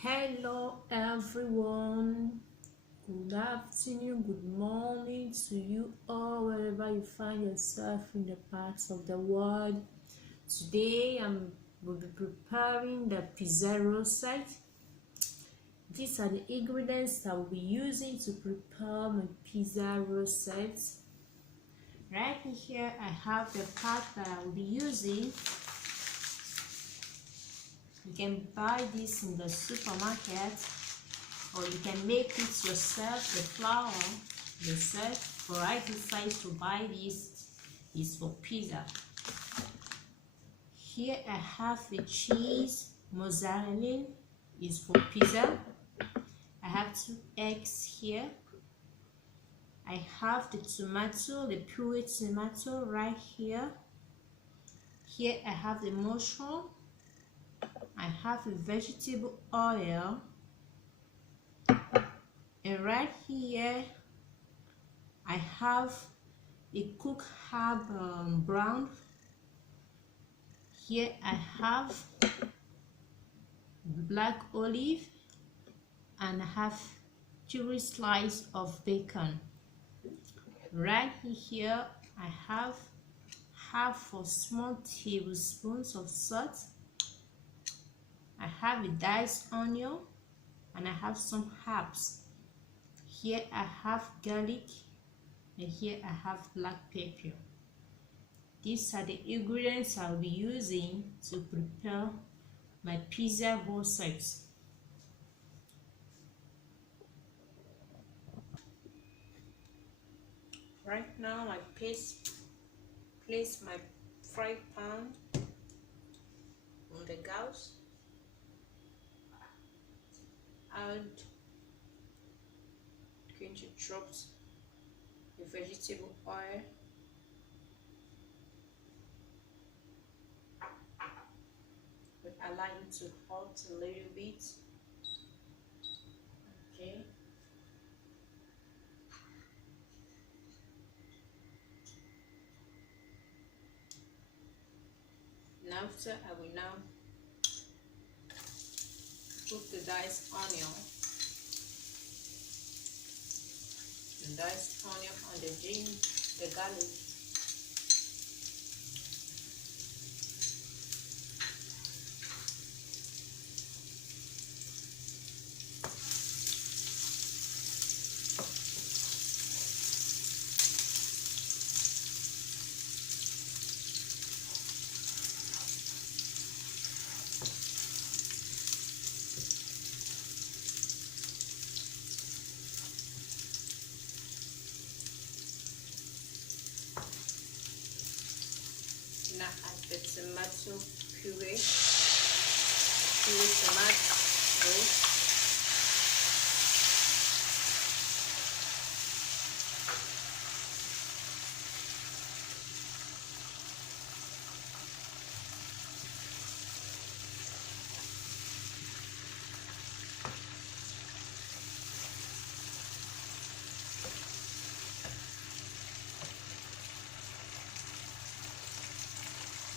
Hello everyone, good afternoon, good morning to you all wherever you find yourself in the parts of the world. Today will be preparing the pizza rosette. These are the ingredients I will be using to prepare my pizza rosette. Right here I have the part that I will be using. You can buy this in the supermarket, or you can make it yourself, the flour yourself. But I decided to buy this is for pizza. Here I have the cheese, mozzarella is for pizza. I have 2 eggs here. I have the tomato, the pure tomato right here. Here I have the mushroom. I have a vegetable oil. And right here I have a cooked herb brown. Here I have black olive, and I have 3 slices of bacon. Right here I have half a small tablespoons of salt. I have a diced onion, and I have some herbs. Here I have garlic, and here I have black pepper. These are the ingredients I'll be using to prepare my pizza rosette. Right now I place my fry pan on the gas. I'm going to drop the vegetable oil. But allow it to hot a little bit. Okay. And after I will now put the diced onion. The diced onion on the garlic. Now add the tomato puree, tomato.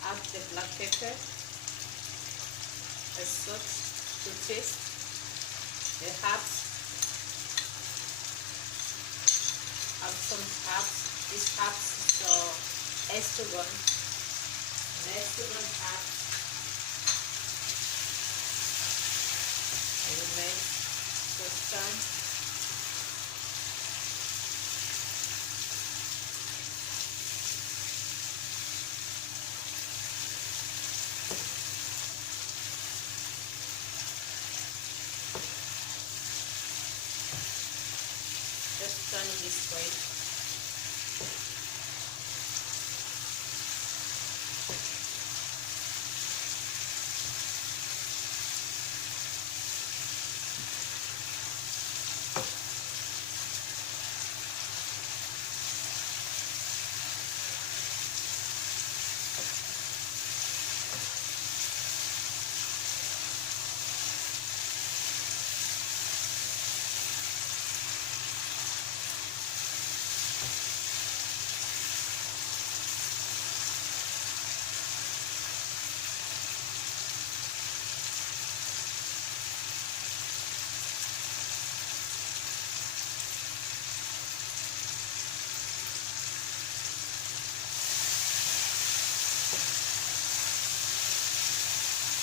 Add the black pepper, the salt to taste, the herbs. Add some herbs. This herbs is estragon. The estragon herbs. And then just turn. Just turn it this way.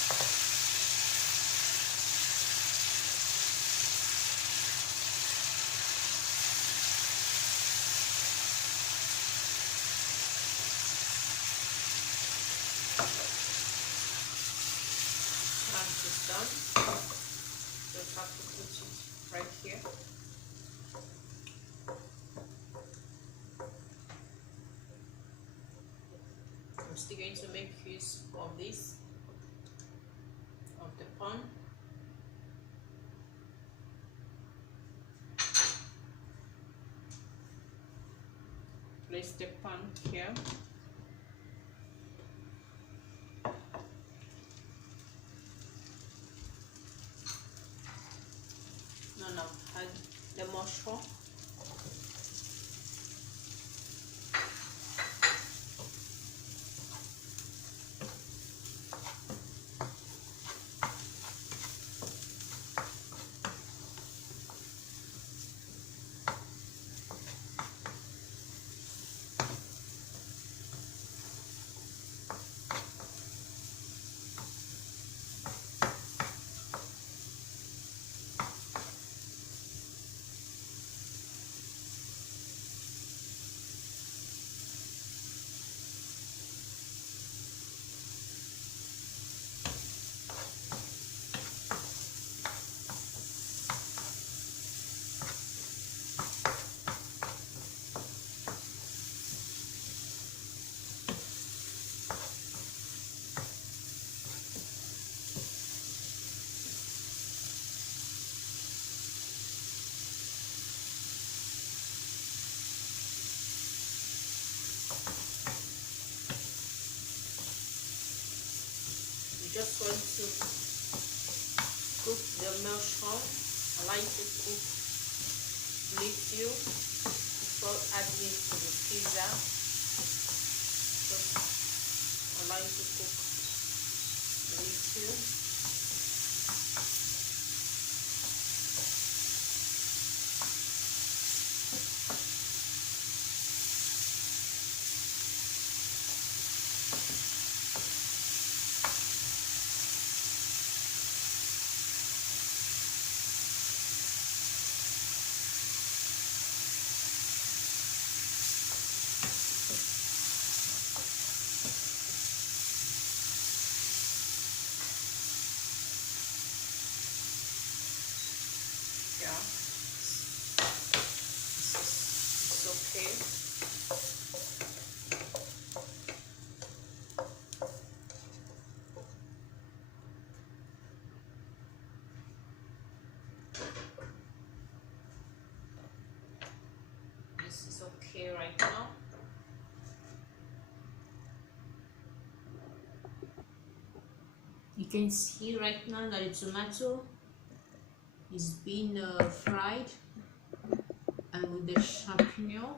Once it's done, just have to put it right here. I'm still going to make use of this, of the pan. Place the pan here. Now add the mushroom. Just going to cook the mushroom. I like to cook little before adding it to the pizza. Just I like to cook little. It's okay. This is okay right now. You can see right now that the tomato is being fried, and with the champignon.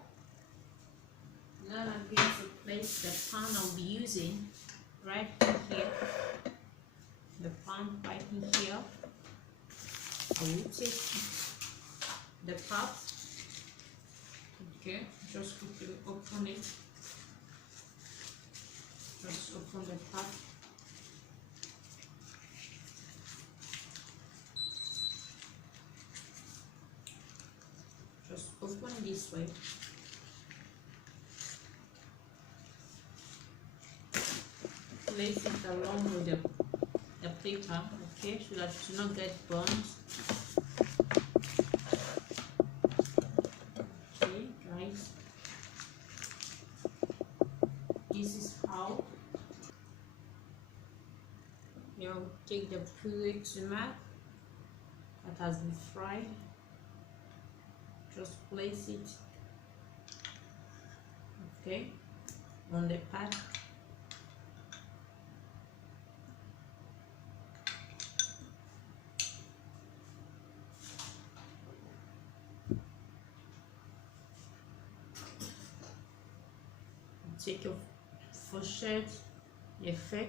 Now I'm going to place the pan I'll be using right here. The pan right in here. I will take the pot. Okay, just quickly open it. Just open the pot. Just open this way. Place it along with the paper, okay, so that it will not get burned. Okay, guys, this is how you take the puree tomato that has been fried. Just place it, okay, on the pan. Take your fourchette, a fork,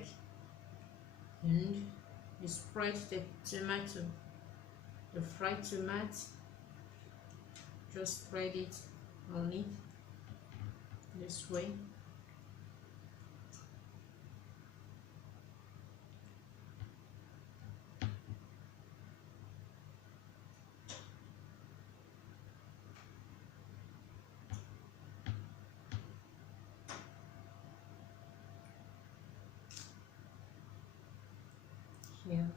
and you spread the tomato, the fried tomato. Just spread it on it this way. here.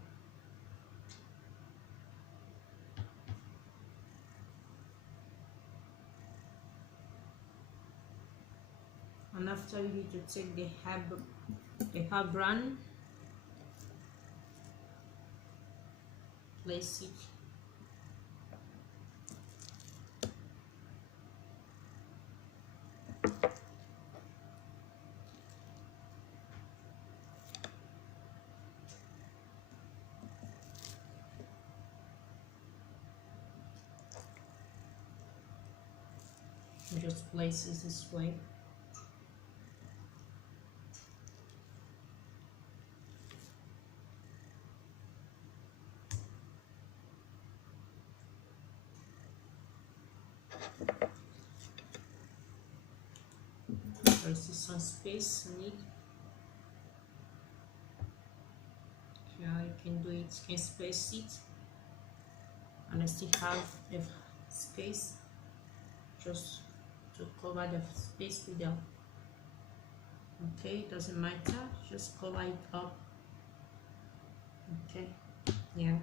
And after, you need to take the hair brand, place it just place it this way. There's some space in it. Yeah, you can do it, you can space it, and I still have the space just to cover the space with them. Okay, it doesn't matter, just cover it up. Okay, yeah.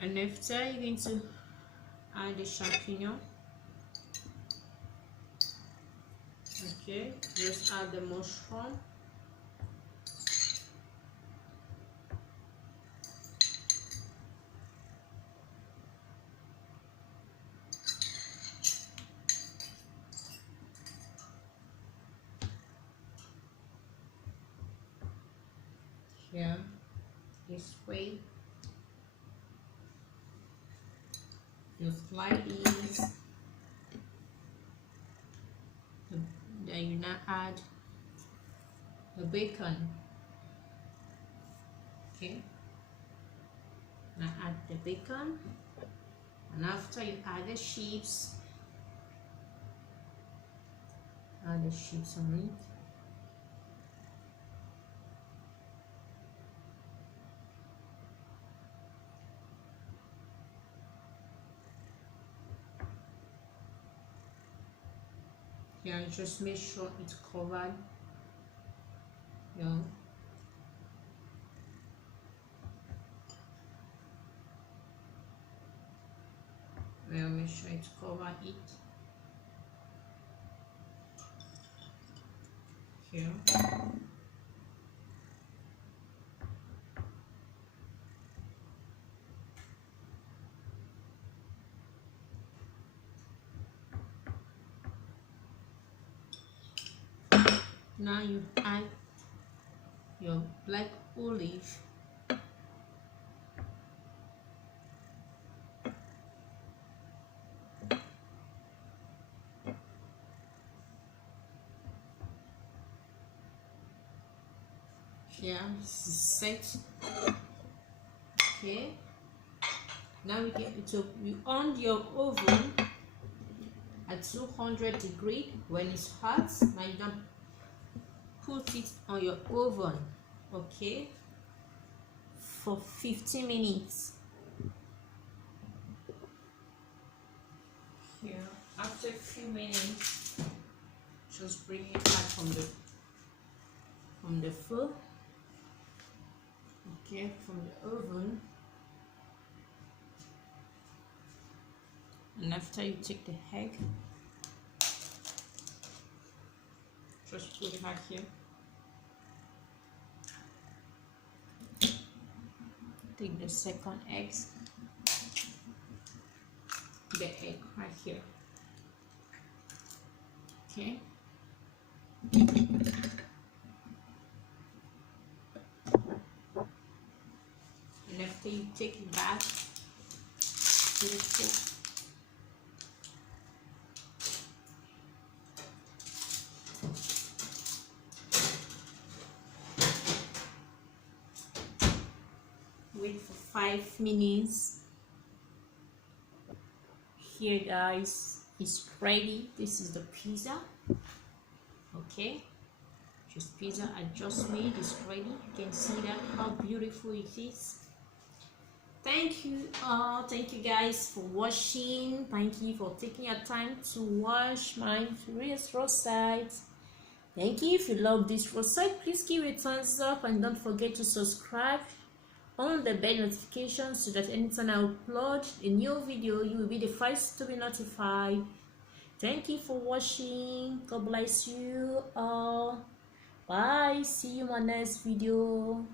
And after, you're going to add the champignon. Okay, just add the mushroom. Here, this way. Just like this. Then you now add the bacon. Okay, now add the bacon, and after, you add the chips. Add the chips on it. Yeah, just make sure it's covered. Yeah. Well, make sure it's covered it. Here. Now you add your black olive. Yeah, this is set. Okay, now we get to, you on your oven at 200 degrees. When it's hot, now you can put it on your oven, okay, for 15 minutes. Here, after a few minutes, just bring it back from the food. Okay, from the oven. And after, you take the egg, just put it back here. Take the second egg, the egg right here. Okay. And after, you take it back to the pot. Wait for 5 minutes. Here, guys, it's ready. This is the pizza. Okay, just pizza I just made is ready. You can see that how beautiful it is. Thank you all. Thank you guys for watching. Thank you for taking your time to watch my various recipes. Thank you. If you love this recipe, please give it a thumbs up and don't forget to subscribe on the bell notification so that anytime I upload a new video, you will be the first to be notified. Thank you for watching. God bless you all. Bye. See you in my next video.